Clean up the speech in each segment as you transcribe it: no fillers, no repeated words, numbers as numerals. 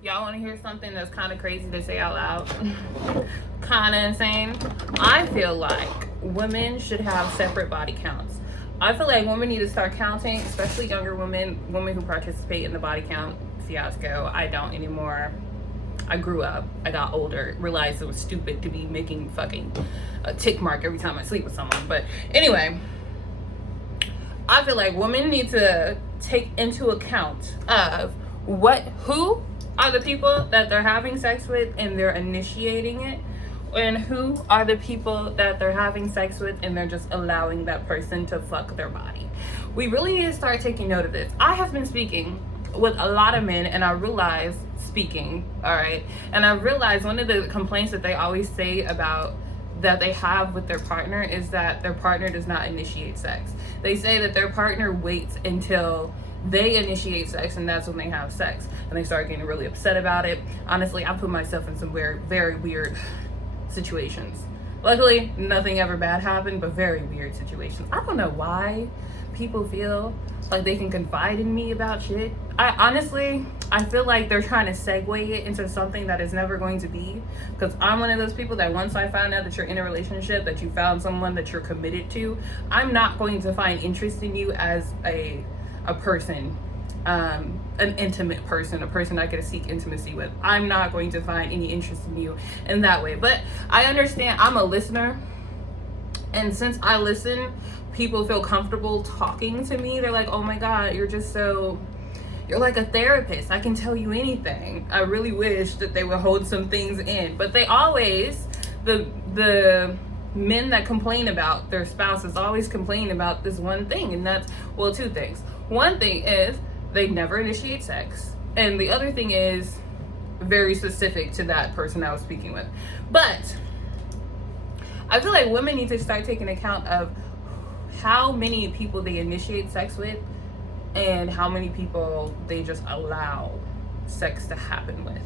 Y'all want to hear something that's kind of crazy to say out loud? Kind of insane. I feel like women should have separate body counts. I feel like women need to start counting, especially younger women who participate in the body count fiasco. I don't anymore. I grew up, I got older, realized it was stupid to be making fucking a tick mark every time I sleep with someone. But anyway, I feel like women need to take into account of who are the people that they're having sex with and they're initiating it, and who are the people that they're having sex with and they're just allowing that person to fuck their body. We really need to start taking note of this. I have been speaking with a lot of men, and I realize and I realize one of the complaints that they always say about that they have with their partner is that their partner does not initiate sex. They say that their partner waits until they initiate sex and that's when they have sex, and they start getting really upset about it. Honestly, I put myself in some very, very weird situations. Luckily, nothing ever bad happened, but very weird situations. I don't know why people feel like they can confide in me about shit. I feel like they're trying to segue it into something that is never going to be, because I'm one of those people that once I found out that you're in a relationship, that you found someone that you're committed to, I'm not going to find interest in you as a person, an intimate person, a person I could seek intimacy with. I'm not going to find any interest in you in that way. But I understand, I'm a listener, and since I listen, people feel comfortable talking to me. They're like, oh my God, you're like a therapist. I can tell you anything. I really wish that they would hold some things in. But they always, the men that complain about their spouses always complain about this one thing. And that's, well, two things. One thing is they never initiate sex. And the other thing is very specific to that person I was speaking with. But I feel like women need to start taking account of how many people they initiate sex with and how many people they just allow sex to happen with.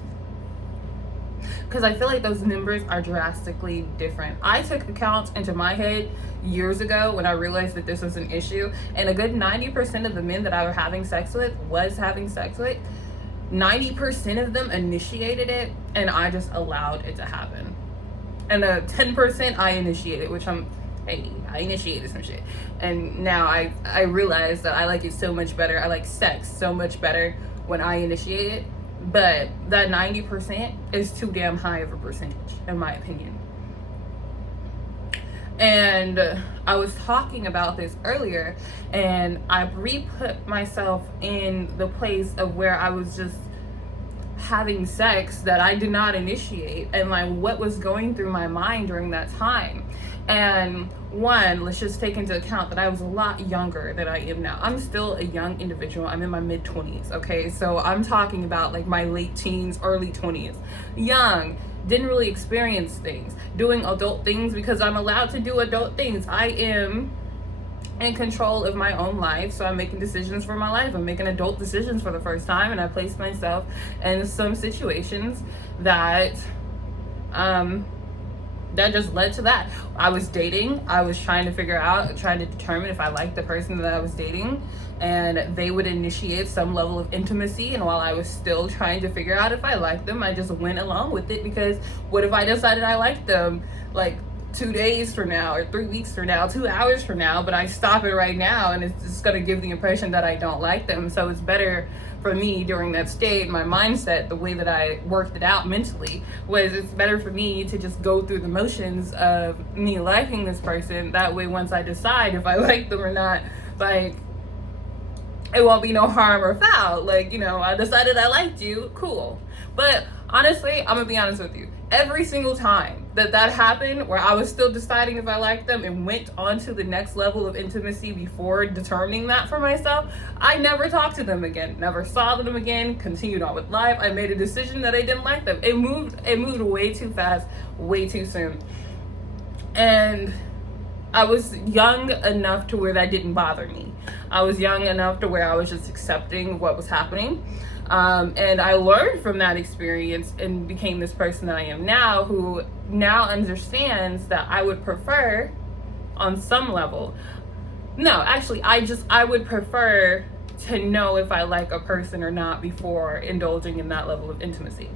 Because I feel like those numbers are drastically different. I took accounts into my head years ago when I realized that this was an issue, and a good 90% of the men that I was having sex with, 90% of them initiated it, and I just allowed it to happen. And 10% I initiated, which I initiated some shit. And now I realize that I like it so much better. I like sex so much better when I initiate it. But that 90% is too damn high of a percentage, in my opinion. And I was talking about this earlier, and I re-put myself in the place of where I was just having sex that I did not initiate, and like what was going through my mind during that time. And one, let's just take into account that I was a lot younger than I am now. I'm still a young individual. I'm in my mid-20s, okay? So I'm talking about like my late teens, early 20s. Young, didn't really experience things, doing adult things because I'm allowed to do adult things. I am in control of my own life, so I'm making decisions for my life. I'm making adult decisions for the first time, and I placed myself in some situations that that just led to that. I was dating. I was trying to determine if I liked the person that I was dating, and they would initiate some level of intimacy. And while I was still trying to figure out if I liked them, I just went along with it, because what if I decided I liked them like 2 days from now, or 3 weeks from now, 2 hours from now, but I stop it right now, and it's just going to give the impression that I don't like them. So it's better for me during that state, my mindset, the way that I worked it out mentally, was it's better for me to just go through the motions of me liking this person. That way, once I decide if I like them or not, like, it won't be no harm or foul. Like, I decided I liked you, cool. But honestly, I'm gonna be honest with you. Every single time that happened, where I was still deciding if I liked them and went on to the next level of intimacy before determining that for myself, I never talked to them again, never saw them again, continued on with life. I made a decision that I didn't like them. It moved way too fast, way too soon. And I was young enough to where that didn't bother me. I was young enough to where I was just accepting what was happening. And I learned from that experience and became this person that I am now, who now understands that I would prefer on some level. No, actually, I would prefer to know if I like a person or not before indulging in that level of intimacy.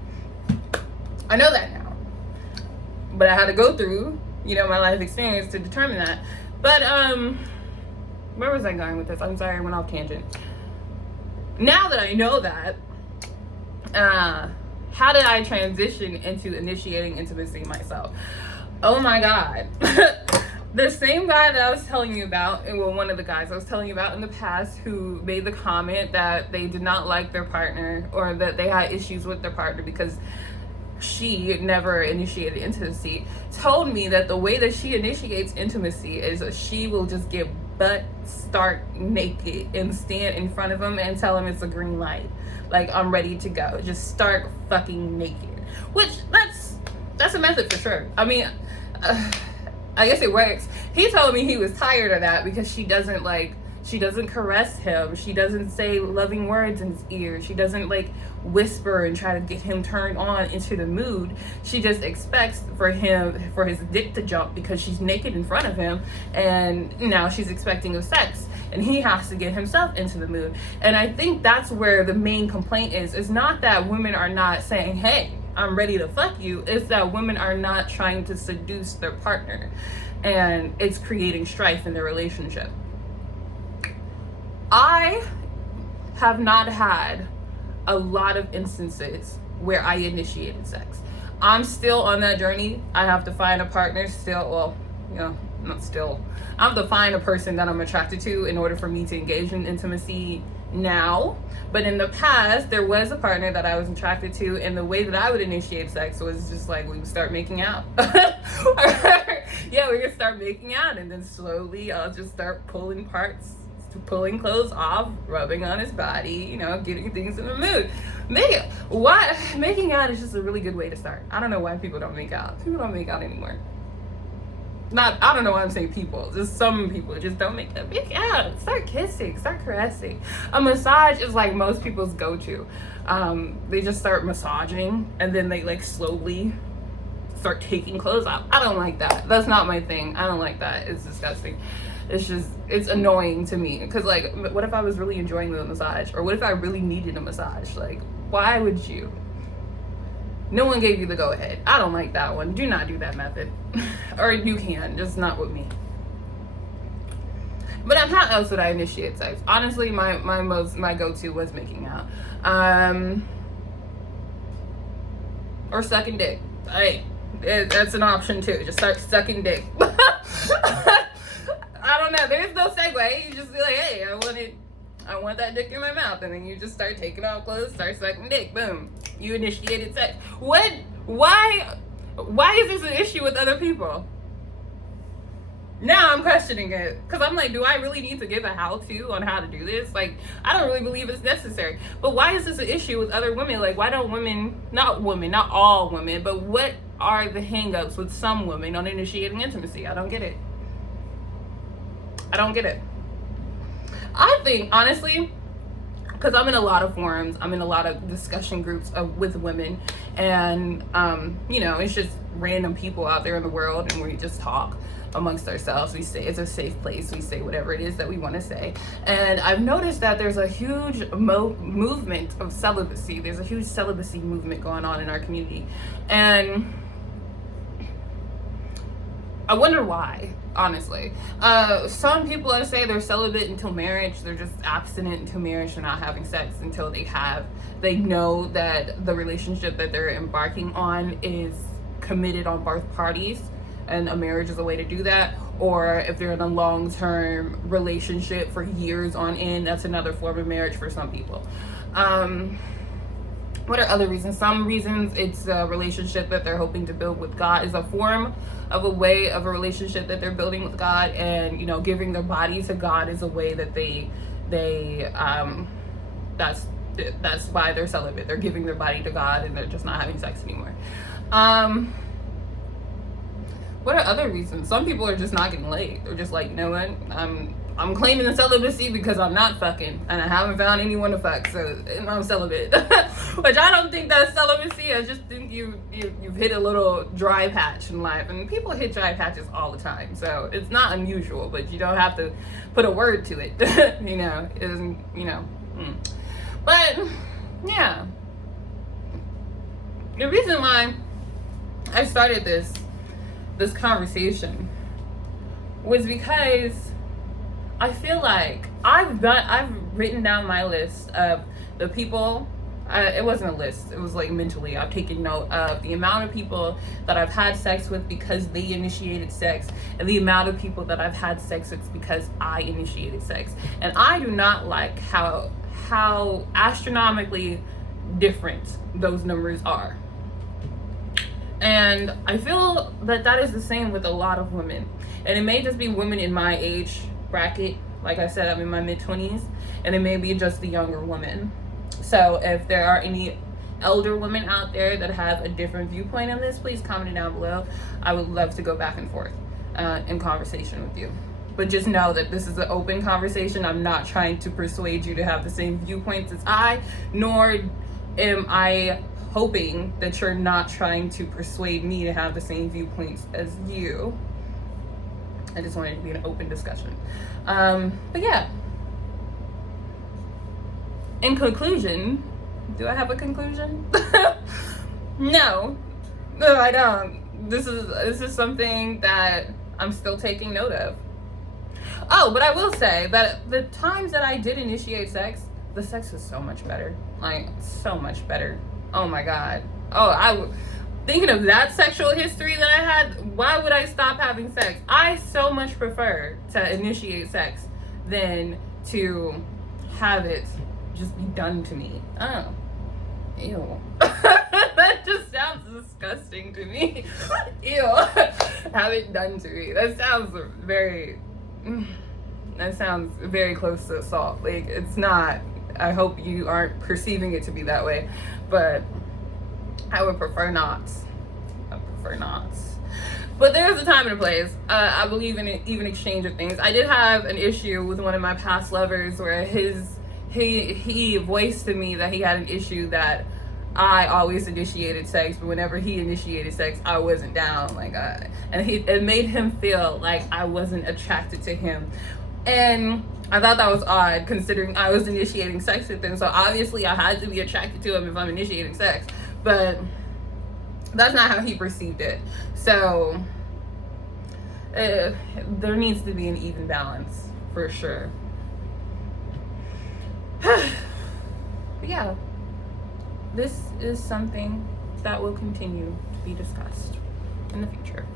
I know that now, but I had to go through, my life experience to determine that. But where was I going with this? I'm sorry, I went off tangent. Now that I know that, how did I transition into initiating intimacy myself? Oh my God. The same guy that I was telling you about, well, one of the guys I was telling you about in the past who made the comment that they did not like their partner, or that they had issues with their partner because she never initiated intimacy, told me that the way that she initiates intimacy is she will just get butt stark naked and stand in front of him and tell him it's a green light. Like, I'm ready to go. Just stark fucking naked. Which, that's a method for sure. I mean, I guess it works. He told me he was tired of that because she doesn't caress him. She doesn't say loving words in his ear. She doesn't whisper and try to get him turned on into the mood. She just expects for his dick to jump because she's naked in front of him, and now she's expecting of sex, and he has to get himself into the mood. And I think that's where the main complaint is. It's not that women are not saying, hey, I'm ready to fuck you. It's that women are not trying to seduce their partner, and it's creating strife in their relationship. I have not had a lot of instances where I initiated sex. I'm still on that journey. I have to find a partner still. Well, not still. I have to find a person that I'm attracted to in order for me to engage in intimacy now. But in the past, there was a partner that I was attracted to, and the way that I would initiate sex was just we would start making out. Yeah, we would start making out, and then slowly I'll just start pulling pulling clothes off, rubbing on his body, getting things in the mood. Making out is just a really good way to start. I don't know why people don't make out. People don't make out anymore. I don't know why I'm saying people. Just some people just don't make out. Start kissing, start caressing. A massage is most people's go-to. They just start massaging, and then they slowly start taking clothes off. I don't like that. That's not my thing. I don't like that. It's disgusting. It's annoying to me, because what if I was really enjoying the massage, or what if I really needed a massage? Why would you? No one gave you the go ahead. I don't like that one. Do not do that method. Or you can, just not with me. But how else would I initiate sex? Honestly, my go-to was making out, or sucking dick. That's an option too. Just start sucking dick. I don't know. There's no segue. You just be like, hey, I want that dick in my mouth, and then you just start taking off clothes, start sucking dick. Boom. You initiated sex. What? Why is this an issue with other people? Now I'm questioning it, because I'm do I really need to give a how-to on how to do this? I don't really believe it's necessary. But why is this an issue with other women? Why don't not all women, but what are the hang-ups with some women on initiating intimacy? I don't get it. I think, honestly, because I'm in a lot of forums, I'm in a lot of discussion groups with women, and it's just random people out there in the world, and we just talk amongst ourselves. We say it's a safe place. We say whatever it is that we want to say. And I've noticed that there's a huge movement of celibacy. There's a huge celibacy movement going on in our community, and I wonder why, honestly. Some people, I say, they're celibate until marriage. They're just abstinent until marriage. They're not having sex until they know that the relationship that they're embarking on is committed on both parties, and a marriage is a way to do that. Or if they're in a long-term relationship for years on end, that's another form of marriage for some people. What are other reasons? Some reasons it's a relationship that they're hoping to build with God, is a form of a way of a relationship that they're building with God, and giving their body to God is a way that that's why they're celibate. They're giving their body to God, and they're just not having sex anymore. What are other reasons? Some people are just not getting laid. They're just you know what? I'm claiming the celibacy because I'm not fucking, and I haven't found anyone to fuck, so I'm celibate. Which I don't think that's celibacy. just think you've hit a little dry patch in life, and people hit dry patches all the time, so it's not unusual, but you don't have to put a word to it. You know, it isn't, you know. But yeah, the reason why I started this conversation was because I feel like I've written down my list of the people. It wasn't a list, it was like mentally I've taken note of the amount of people that I've had sex with because they initiated sex, and the amount of people that I've had sex with because I initiated sex. And I do not like how astronomically different those numbers are. And I feel that is the same with a lot of women. And it may just be women in my age bracket. Like I said, I'm in my mid-20s, and it may be just the younger women. So if there are any elder women out there that have a different viewpoint on this, please comment it down below. I would love to go back and forth in conversation with you. But just know that this is an open conversation. I'm not trying to persuade you to have the same viewpoints as I, nor am I hoping that you're not trying to persuade me to have the same viewpoints as you. I just wanted it to be an open discussion. But yeah. In conclusion, do I have a conclusion? No, I don't. This is something that I'm still taking note of. Oh, but I will say that the times that I did initiate sex, the sex was so much better. Like, so much better. Oh my God. Oh, thinking of that sexual history that I had, why would I stop having sex? I so much prefer to initiate sex than to have it just be done to me. Oh, ew. That just sounds disgusting to me. Ew. Have it done to me. That sounds very close to assault. Like, it's not. I hope you aren't perceiving it to be that way, but I would prefer not. I prefer not. But there's a time and a place. I believe in even exchange of things. I did have an issue with one of my past lovers where he voiced to me that he had an issue that I always initiated sex, but whenever he initiated sex, I wasn't down. Like, and it made him feel like I wasn't attracted to him. And I thought that was odd, considering I was initiating sex with him. So obviously I had to be attracted to him if I'm initiating sex. But that's not how he perceived it. So there needs to be an even balance, for sure. But yeah, this is something that will continue to be discussed in the future.